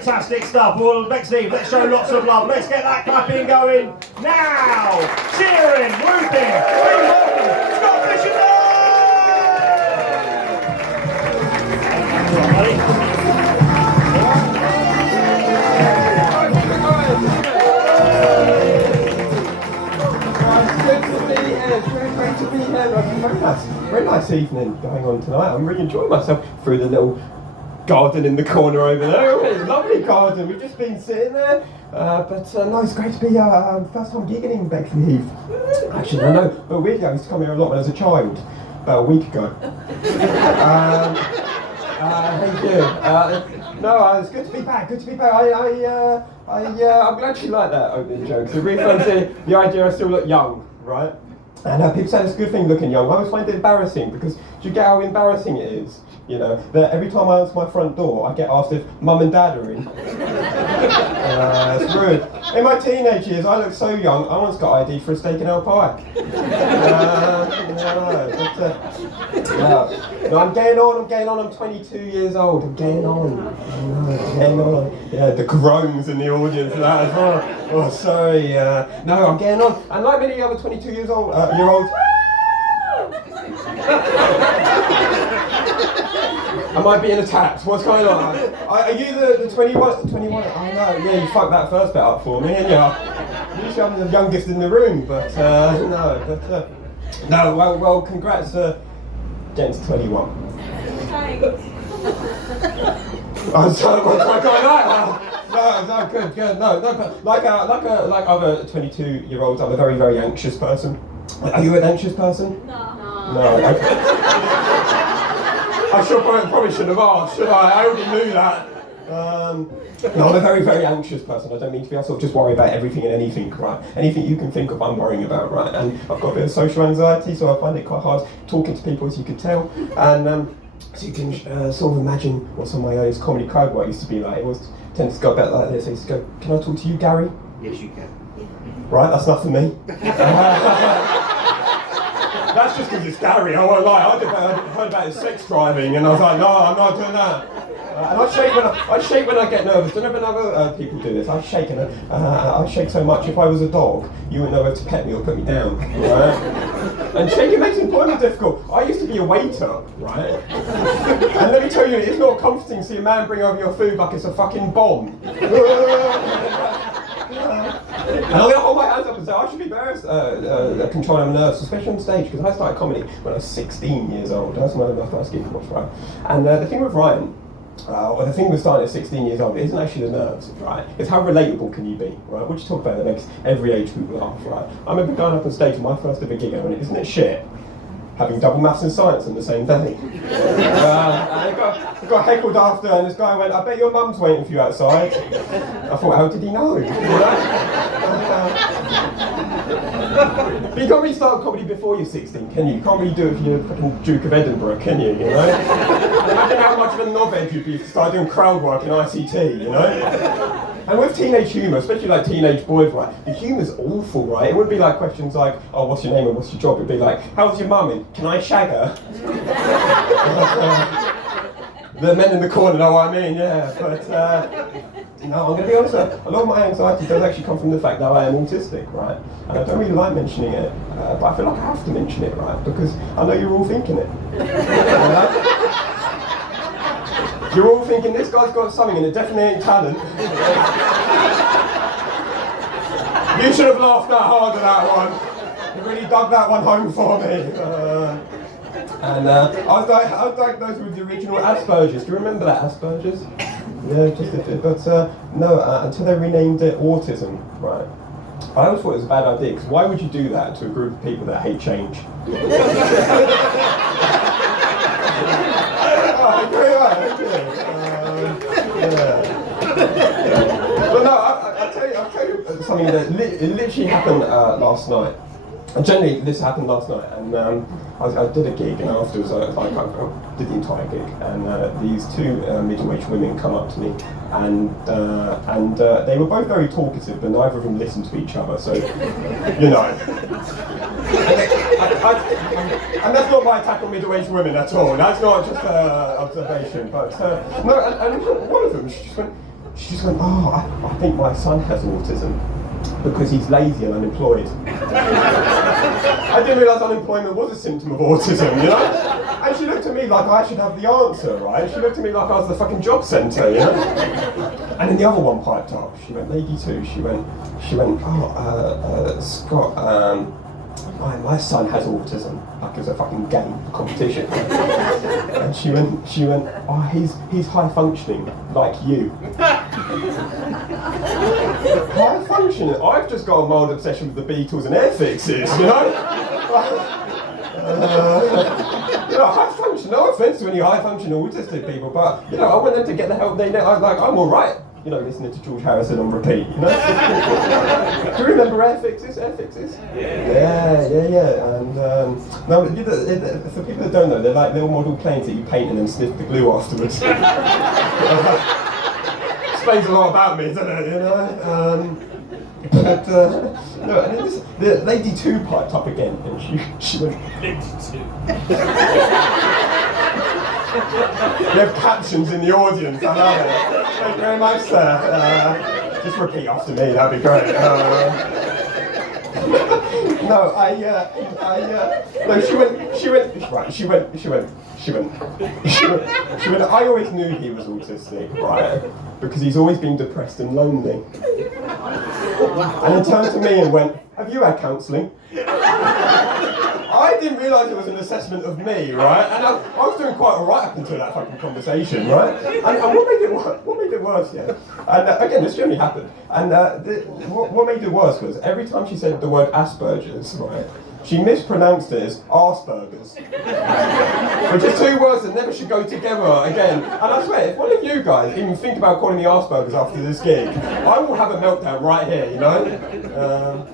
Fantastic stuff. Well, next Eve, let's show lots of love. Let's get that clapping going now. Cheering, whooping, please welcome Scott Fisher. Great to be here. Very nice evening going on tonight. I'm really enjoying myself through the little garden in the corner over there. Oh, it's a lovely garden. We've just been sitting there. No, it's great to be first time gigging in Bexley Heath. Actually, I know, a week ago I used to come here a lot when I was a child. About a week ago. Thank you. No, it's good to be back. Good to be back. I'm glad you like that opening joke. It really fancy the idea I still look young, right? And people say it's a good thing looking young. I always find it embarrassing because do you get how embarrassing it is? You know, that every time I answer my front door, I get asked if mum and dad are in. It's rude. In my teenage years, I looked so young, I once got ID for a steak and ale pie. No, I'm getting on, I'm 22 years old, I'm getting on. Yeah, the groans in the audience and that as well. Oh, sorry, no, I'm getting on. And like many other 22 years old, Am I being attacked? What's going on? Are you the 21? 21? I know, yeah, you fucked that first bit up for me, and yeah. Usually I'm the youngest in the room, but no, well, congrats getting to 21. I'm sorry, what's going on? No, good. No, but like other 22-year-olds, I'm a very, very anxious person. Are you an anxious person? No. I probably shouldn't have asked, should I? I already knew that. No, I'm a very, very anxious person. I don't mean to be. I sort of just worry about everything and anything, right? Anything you can think of, I'm worrying about, right? And I've got a bit of social anxiety, so I find it quite hard talking to people, as you can tell. And so you can sort of imagine what some of my earliest comedy crowd work used to be like. It was tends to go a bit like this. I used to go, "Can I talk to you, Gary?" Yes, you can. Right, that's not for me. That's just because it's Gary, I won't lie. I heard about his sex driving and I was like, no, I'm not doing that. And I shake when I get nervous. Don't ever know people do this. I shake and I shake so much. If I was a dog, you wouldn't know whether to pet me or put me down, right? And shaking makes employment difficult. I used to be a waiter, right? And let me tell you, it's not comforting to see a man bring over your food like it's a fucking bomb. And I'm going to hold my hands up and say, I should be better at controlling my nerves, especially on stage, because I started comedy when I was 16 years old. That's my first gig was, right? And the thing with Ryan, or the thing with starting at 16 years old, isn't actually the nerves, right? It's how relatable can you be, right? What you talk about that makes every age group laugh, right? I remember going up on stage on my first ever gig and I went, isn't it shit? Having double maths and science on the same day. I got heckled after, and this guy went, I bet your mum's waiting for you outside. I thought, how did he know? But you can't really start comedy before you're 16, can you? You can't really do it if you're fucking Duke of Edinburgh, can you, you know? Imagine how much of a knobhead you'd be if you started doing crowd work in ICT, you know? And with teenage humour, especially like teenage boys, right, the humour's awful, right? It wouldn't be like questions like, oh, what's your name and what's your job? It'd be like, how's your mum and can I shag her? The men in the corner know what I mean, yeah. But, no, I'm going to be honest, a lot of my anxiety does actually come from the fact that I am autistic, right? And I don't really like mentioning it, but I feel like I have to mention it, right? Because I know you're all thinking it. You're all thinking, this guy's got something and it definitely ain't talent. You should have laughed that hard at that one. You really dug that one home for me. I was diagnosed with the original Asperger's. Do you remember that, Asperger's? Yeah, just a bit. But no, until they renamed it autism, right? I always thought it was a bad idea, because why would you do that to a group of people that hate change? But no, I'll tell you something that literally happened last night. And generally, this happened last night, and I did a gig, and afterwards, I did the entire gig, and these two middle-aged women come up to me, and they were both very talkative, but neither of them listened to each other, so, you know. And that's not my attack on middle-aged women at all, that's not just observation, but, no, and one of them, she just went, oh, I think my son has autism because he's lazy and unemployed. I didn't realise unemployment was a symptom of autism, you know? And she looked at me like I should have the answer, right? She looked at me like I was the fucking job centre, you know? And then the other one piped up. She went, lady two, she went, oh, Scott, my son has autism, like it's a fucking game, a competition. And she went, oh, he's high functioning, like you. High functioning? I've just got a mild obsession with the Beatles and Airfixes, you know? You know, high function, no offence to any high functioning autistic people, but, you know, I want them to get the help they need. I'm alright, you know, listening to George Harrison on repeat, you know? Do you remember Airfixes? Yeah. And, no, you know, for people that don't know, they're like little model planes that you paint and then sniff the glue afterwards. Explains a lot about me, doesn't it, you know? But, no, and then the lady two piped up again, and she went, lady two. You have captions in the audience, I love it. Thank you very much, sir. Just repeat after me, that'd be great. No, she went, I always knew he was autistic, right? Because he's always been depressed and lonely. And he turned to me and went, have you had counselling? I didn't realise it was an assessment of me, right? And I was doing quite alright up until that fucking conversation, right? And what made it worse, yeah? And again, this generally happened. And what made it worse was every time she said the word Asperger's, right, she mispronounced it as Arsburgers. Which are two words that never should go together again. And I swear, if one of you guys even think about calling me Arsburgers after this gig, I will have a meltdown right here, you know?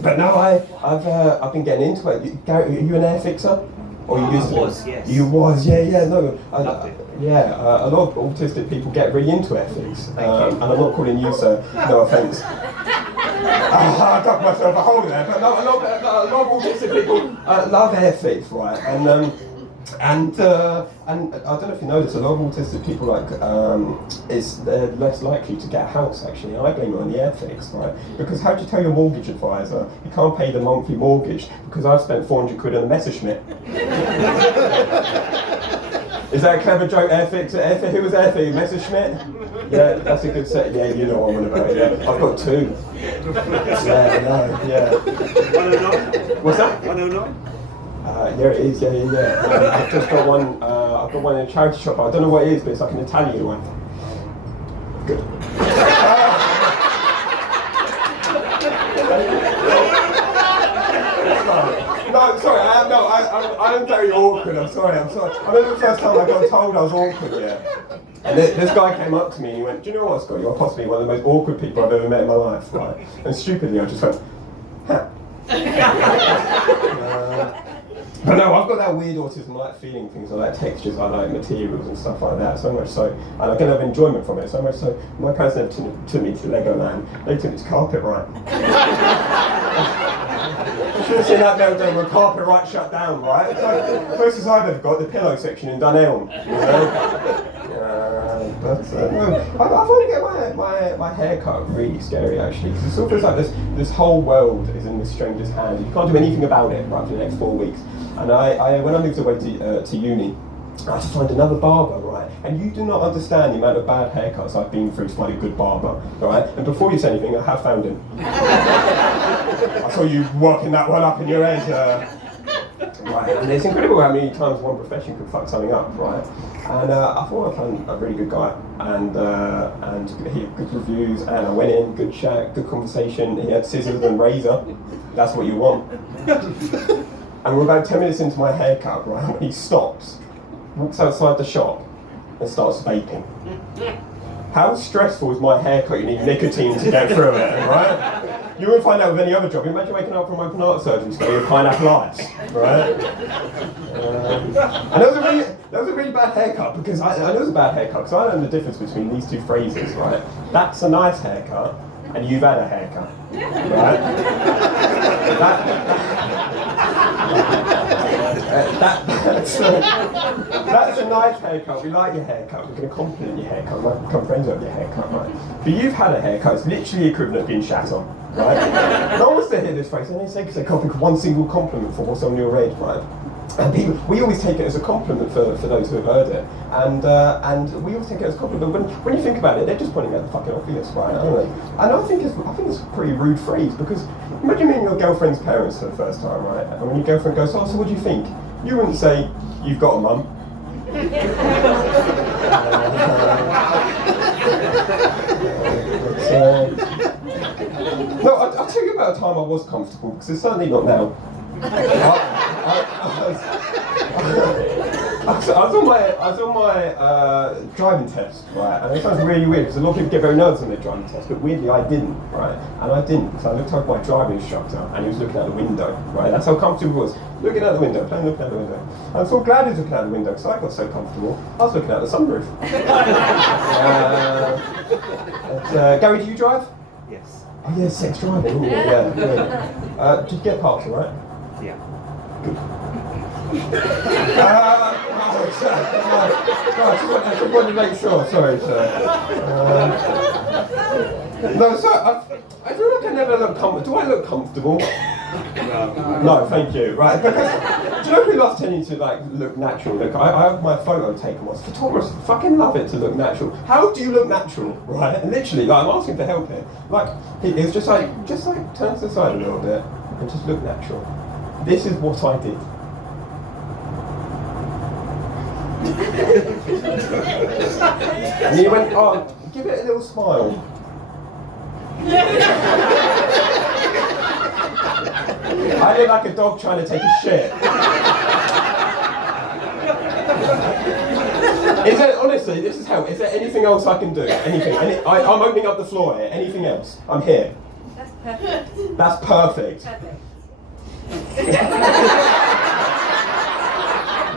But no, I've been getting into it. Gary, are you an air fixer? Or you used to? Was, yes. You was, yeah, no. Loved it. Yeah, a lot of autistic people get really into air fix. And I'm not calling you, sir, no offence. I dug myself a hole there, but no, a lot of autistic people love air fix, right? And I don't know if you know this, a lot of autistic people they're less likely to get a house actually. And I blame it on the Airfix, right? Because how do you tell your mortgage advisor you can't pay the monthly mortgage because I've spent 400 quid on a Messerschmitt? Is that a clever joke, Airfix? Who was Airfix? Messerschmitt? Yeah, that's a good set. Yeah, you know what I'm on about. Yeah, I've got two. Yeah, no, yeah. 109? What's that? 109? There it is, yeah. I've just got one. I've got one in a charity shop. I don't know what it is, but it's like an Italian one. Good. No, sorry. I'm very awkward. I'm sorry. I remember the first time I got told I was awkward. Yeah. And this guy came up to me and he went, "Do you know what, Scott? You're possibly one of the most awkward people I've ever met in my life." Right? And stupidly, I just went, "Huh." But no, I've got that weird autism, I like feeling things, I like textures, I like materials and stuff like that, so much so, and I can have enjoyment from it, so much so, my parents never took me to Legoland, they took me to Carpet Right. You should have seen that meltdown when Carpet Right shut down, right? It's like the closest I've ever got, the pillow section in Dunelm, you know? I find getting my hair cut really scary actually, because it sort of feels like this whole world is in this stranger's hands. You can't do anything about it right for the next 4 weeks. And when I moved away to uni, I had to find another barber, right? And you do not understand the amount of bad haircuts I've been through to find a good barber, right? And before you say anything, I have found him. I saw you working that one up in your head. Right, and it's incredible how many times one profession could fuck something up, right? And I thought I found a really good guy, and he had good reviews, and I went in, good chat, good conversation. He had scissors and razor. That's what you want. And we're about 10 minutes into my haircut, right? When he stops, walks outside the shop, and starts vaping. How stressful is my haircut? You need nicotine to get through it, right? You wouldn't find out with any other job. Imagine waking up from open heart surgery and getting pineapple ice, right? And that was a really bad haircut, because I know it was a bad haircut, because I learned the difference between these two phrases, right? That's a nice haircut, and you've had a haircut, right? That's a nice haircut. We like your haircut. We're going to compliment your haircut. We might become friends over your haircut, right? But you've had a haircut. It's literally equivalent of being shat on, right? No one wants to hear this phrase. And they say because they can't think of one single compliment for what's on your head, right? And we always take it as a compliment for those who have heard it, and we always take it as a compliment. But when you think about it, they're just pointing out the fucking obvious, right? Aren't they? And I think it's a pretty rude phrase because imagine meeting your girlfriend's parents for the first time, right? And when your girlfriend goes, "Oh, so what do you think?" You wouldn't say, "You've got a mum." No, I'll tell you about a time I was comfortable because it's certainly not now. I was on my driving test, right? And it sounds really weird because a lot of people get very nervous on their driving test, but weirdly I didn't, right? And I didn't, so I looked over my driving instructor and he was looking out the window, right? That's how comfortable it was. Looking out the window, playing looking out the window. I'm so glad he was looking out the window because I got so comfortable. I was looking out the sunroof. Gary, do you drive? Yes. Oh yeah, sex driving, isn't it? Yeah. Did you get parked, all right? Yeah. I just wanted to make sure, sorry, sir. No, sorry, I feel like I never look comfortable. Do I look comfortable? No, thank you. Right, because do you know who loves tending to like look natural? Look, I have my photo taken once. Photographers fucking love it to look natural. How do you look natural, right? And literally, like, I'm asking for help here. Like, it's just like turn to the side a little bit and just look natural. This is what I did. And he went, "Oh, give it a little smile." I look like a dog trying to take a shit. Is there, honestly, this is hell. Is there anything else I can do? Anything? I'm opening up the floor here. Anything else? I'm here. That's perfect. That's perfect. Perfect.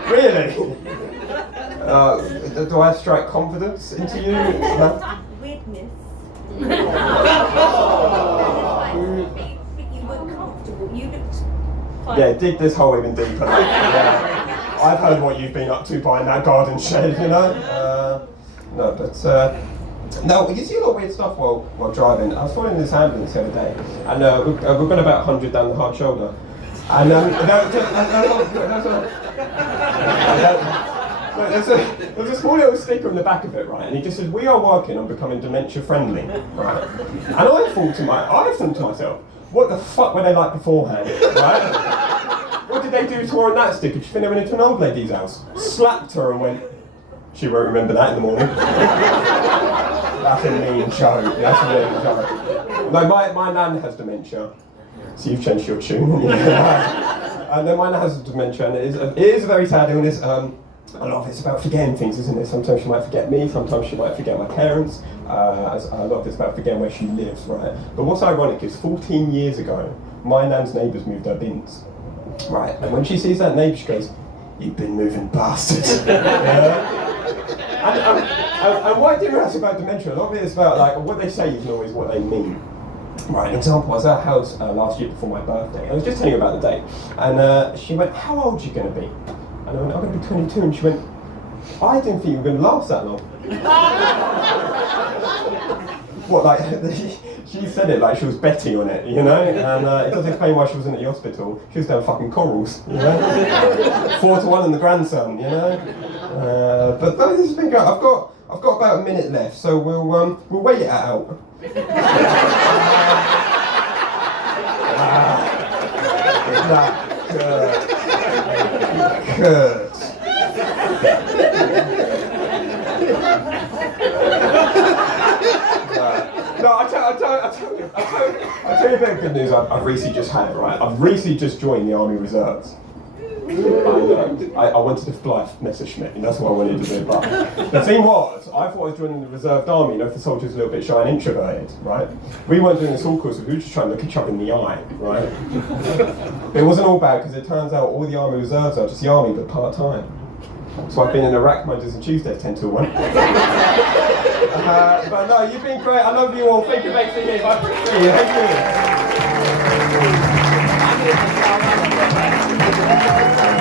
Really? Do I strike confidence into you? No? Weirdness. But you were comfortable. You looked fine. Yeah, dig this hole even deeper. Yeah. I've heard what you've been up to behind that garden shed, you know? No, but no, you see a lot of weird stuff while driving. I was following this ambulance the other day, and we've gone about 100 down the hard shoulder. And there's a small little sticker on the back of it, right? And he just says, "We are working on becoming dementia friendly," right? And I thought to myself, what the fuck were they like beforehand, right? What did they do to her on that sticker? Did she think they went into an old lady's house, slapped her and went, "She won't remember that in the morning." That's a mean joke. That's a mean joke. No, my nan has dementia. So you've changed your tune. And then my nan has dementia, and it is a very sad illness. A lot of it's about forgetting things, isn't it? Sometimes she might forget me, sometimes she might forget my parents. A lot of it's about forgetting where she lives, right? But what's ironic is 14 years ago, my nan's neighbours moved her bins, right? And when she sees that neighbour, she goes, "You've been moving, bastard." And what I didn't realise about dementia, a lot of it is about like what they say isn't always what they mean. Right, an example, I was at her house last year before my birthday. I was just telling her about the date, and she went, "How old are you going to be?" And I went, "I'm going to be 22, and she went, "I didn't think you were going to last that long." What, like, she said it like she was betting on it, you know? And it does explain why she wasn't at the hospital. She was down fucking corals, you know? 4-1 and the grandson, you know? But no, this has been great. I've got about a minute left, so we'll wait it out. Kurt. No, I'll tell you a bit of good news I've recently just had, right? I've recently just joined the Army Reserves. I wanted to fly Messerschmitt, and that's what I wanted to do. But the thing was, I thought I was joining the reserve army, you know, for soldiers a little bit shy and introverted, right? We weren't doing this all course, we were just trying to look each other in the eye, right? But it wasn't all bad, because it turns out all the Army Reserves are just the army, but part-time. So I've been in Iraq Mondays and Tuesdays, 10 till 1. But no, you've been great. I love you all. Thank you, thanks for me. Bye. Thank you.